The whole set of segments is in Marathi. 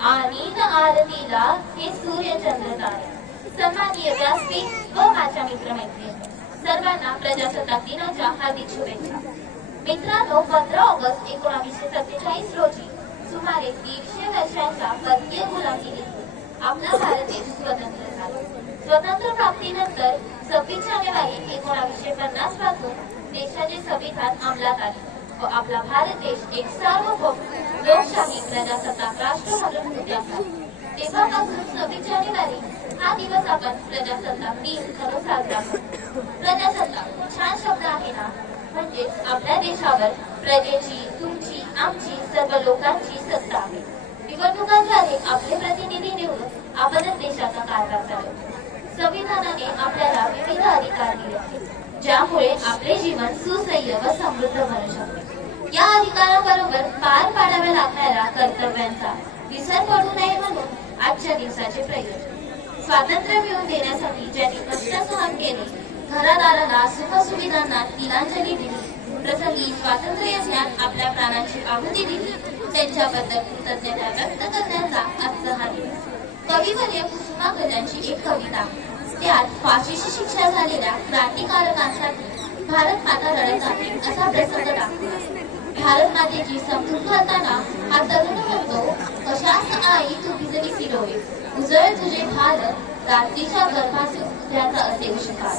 आणि न आरतीला हे तारे सन्माननीय व्यासपीठ व माझ्या सर्वांना प्रजासत्ताक दिनाच्या हार्दिक शुभेच्छा. मित्रांनो पंधरा ऑगस्ट एकोणावीसशे सत्तेचाळीस रोजी सुमारे दीडशे वर्षांच्या परकीय गुलामीने आपला भारत देश स्वतंत्र. स्वतंत्र प्राप्तीनंतर सव्वीस जानेवारी एकोणावीसशे पन्नासपासून देशाचे संविधान अंमलात आले व आपला भारत देश एक सार्वभौम लोकशाही प्रजासत्ताक राष्ट्र म्हणून उद्यास तेव्हापासून सव्वीस जानेवारी हा दिवस आपण प्रजासत्ताक दिन म्हणून साजरा करतो. प्रजासत्ताक छान शब्द आहे ना? म्हणजेच आपल्या देशावर प्रजेची तुमची आमची सर्व लोकांची सत्ता आहे. निवडणुकांद्वारे आपले प्रतिनिधी निवडून आपणच देशाचा कारभार चालवतो संविधानाने आपल्याला विविध अधिकार दिले आहेत ज्यामुळे आपले जीवन सुसह्य व समृद्ध बनू शकते. या अधिकाराबरोबर पार पाडाव्या लागणाऱ्या कर्तव्यांचा विसर पडू नये म्हणून आजच्या दिवसाचे प्रयोजन स्वातंत्र्य मिळवून देण्यासाठी ज्यांनी कष्ट सहन केले घरादाराला सुख सुविधांना तिलांजली दिली प्रसंगी स्वातंत्र्य यज्ञात आपल्या प्राणांची आहुती दिली त्यांच्याबद्दल कृतज्ञता व्यक्त करण्याचा आजचा हा दिवस कविवर्य कुसुमा गजांची एक कविता. त्यात फाशीची शिक्षा झालेल्या क्रांतिकारकांसाठी भारत माता लढत आहे असा प्रसंग दाखवला. भारत मातेची समजून करताना हा तरुण म्हणतो कशास आई तू भिजली फिरोळे उजळ तुझे भारत रात्रीच्या गर्भाचे उद्याचा असे उशकार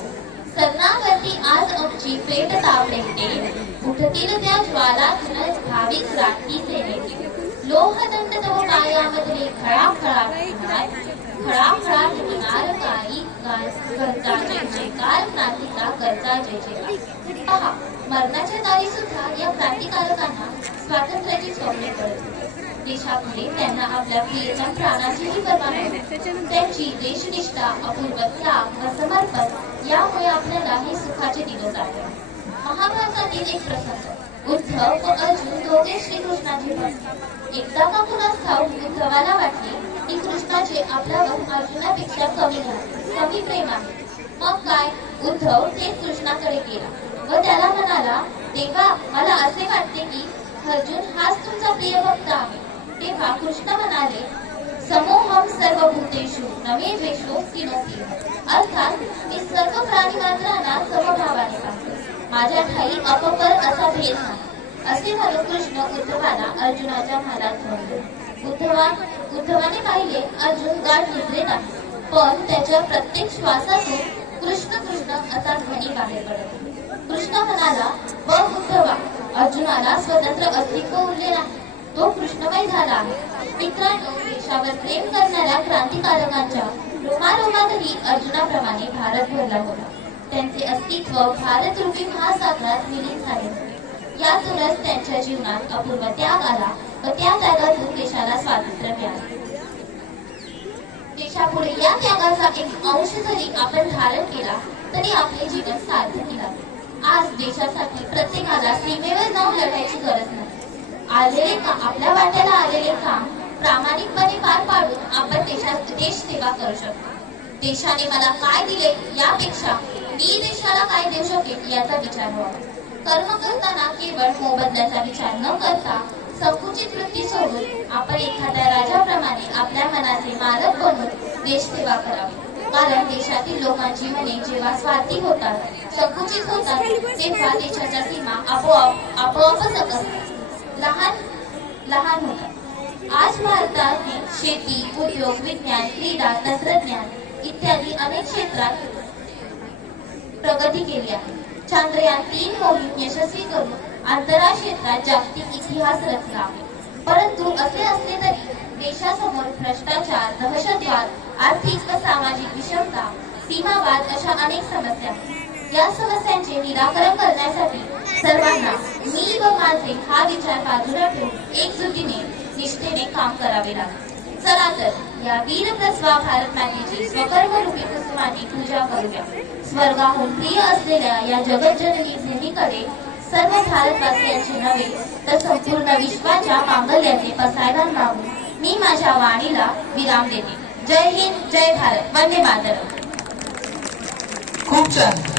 सरणावरती आज आमची पेट तावडेते उठतील त्या ज्वालातूनच भाविक क्रांतीचे नेते. लोहदंड तव पायावर खळाखळाट होणार खळाखळाट होणार काही घरचा जय जयकार क्रांतीचा करता जय पहा मरणाच्या दारी सुद्धा या क्रांतिकारकांना स्वातंत्र्याची स्वप्ने पडत. देशापुढे त्यांना आपल्या प्रियतम प्राणाचीही पर्वा. त्यांची देशनिष्ठा अपूर्व त्याग व समर्पण यामुळे आपल्याला हे सुखाचे दिवस आढळले महाभारतातील एक प्रसंग उद्धव व अर्जुन दोघे श्रीकृष्णाचे भक्त एकदा का वाटले की कृष्णाचे आपल्यावर अर्जुनापेक्षा कमी आहे कमी प्रेम आहे. मग काय? उद्धव थेट कृष्णाकडे गेला व त्याला म्हणाला देवा मला असे वाटते की अर्जुन हाच तुमचा प्रिय भक्त आहे. तेव्हा कृष्ण म्हणाले समोहम सर्वभूतेषु नवे द्वेषो किनोती अर्थात मी सर्व प्राणी मात्रांना समभावाने पाहतो. माझ्या ठाई अपपर असा भेद नाही असे म्हणून कृष्ण उद्धवाला अर्जुनाच्या महालात म्हणले. उद्धवा उद्धवाने पाहिले अर्जुन गाठ निद्रेत नाही. पण त्याच्या प्रत्येक श्वासातून कृष्ण कृष्ण असा ध्वनी बाहेर पडत. कृष्ण म्हणाला व उद्धवा अर्जुनाला स्वतंत्र अस्तित्व उरले नाही तो कृष्णमय झाला आहे. मित्रांनो देशावर प्रेम करणाऱ्या क्रांतिकारकांच्या रोमारोमातही अर्जुनाप्रमाणे भारत भरला होता. त्यांचे अस्तित्व भारत रूपी महासागरात विलीन झाले यातूनच त्यांच्या जीवनात अपूर्व त्याग आला व त्या त्यागातून देशाला स्वातंत्र्य मिळाले. देशापुढे या त्यागाचा एक अंश जरी आपण धारण केला तरी आपले जीवन सार्थक लागले आज देशासाठी प्रत्येकाला सीमेवर जाऊन लढायची गरज नाही. आलेले का आपल्या वाट्याला आलेले काम प्रामाणिकपणे पार पाडून आपण देशात देश सेवा करू शकतो. देशाने मला काय दिले यापेक्षा मी देशाला काय देऊ शकेल याचा विचार व्हावा. कर्म करताना केवळ मोबदल्याचा विचार न करता संकुचित वृत्ती सोडून आपण एखाद्या राजाप्रमाणे आपल्या मनाचे मालक बनून देशसेवा करावी. कारण देशातील लोकांची मने जेव्हा स्वार्थी होतात संकुचित होतात तेव्हा देशाच्या सीमा आपोआप आपोआपच असतात लहान लहान होतात. आज भारतात शेती उद्योग विज्ञान क्रीडा तंत्रज्ञान इत्यादी अनेक क्षेत्रात प्रगती केली आहे. चांद्रयान तीन मोहीम यशस्वी करून अंतराळ क्षेत्रात जागतिक इतिहास रचला. परंतु असे असले तरी देशासमोर भ्रष्टाचार दहशतवाद आर्थिक व सामाजिक विषमता सीमावाद अशा अनेक समस्या या समस्यांचे निराकरण करण्यासाठी सर्वांना मी व माझे हा विचार बाजूला ठेवून एकजुटीने निष्ठेने काम करावे लागेल. चला तर या वीर प्रस्वा भारत मातेची स्वकर्म रूपी कुसुमाची पूजा करूया. स्वर्गाहून प्रिय असलेल्या या जगज्जननी भूमीकडे सर्व भारतवासियांची नव्हे तर संपूर्ण विश्वाच्या मांगल्याने पसायला लावून मी माझ्या वाणीला विराम देते. जय हिंद जय भारत. वंदे मातरम. खूप छान.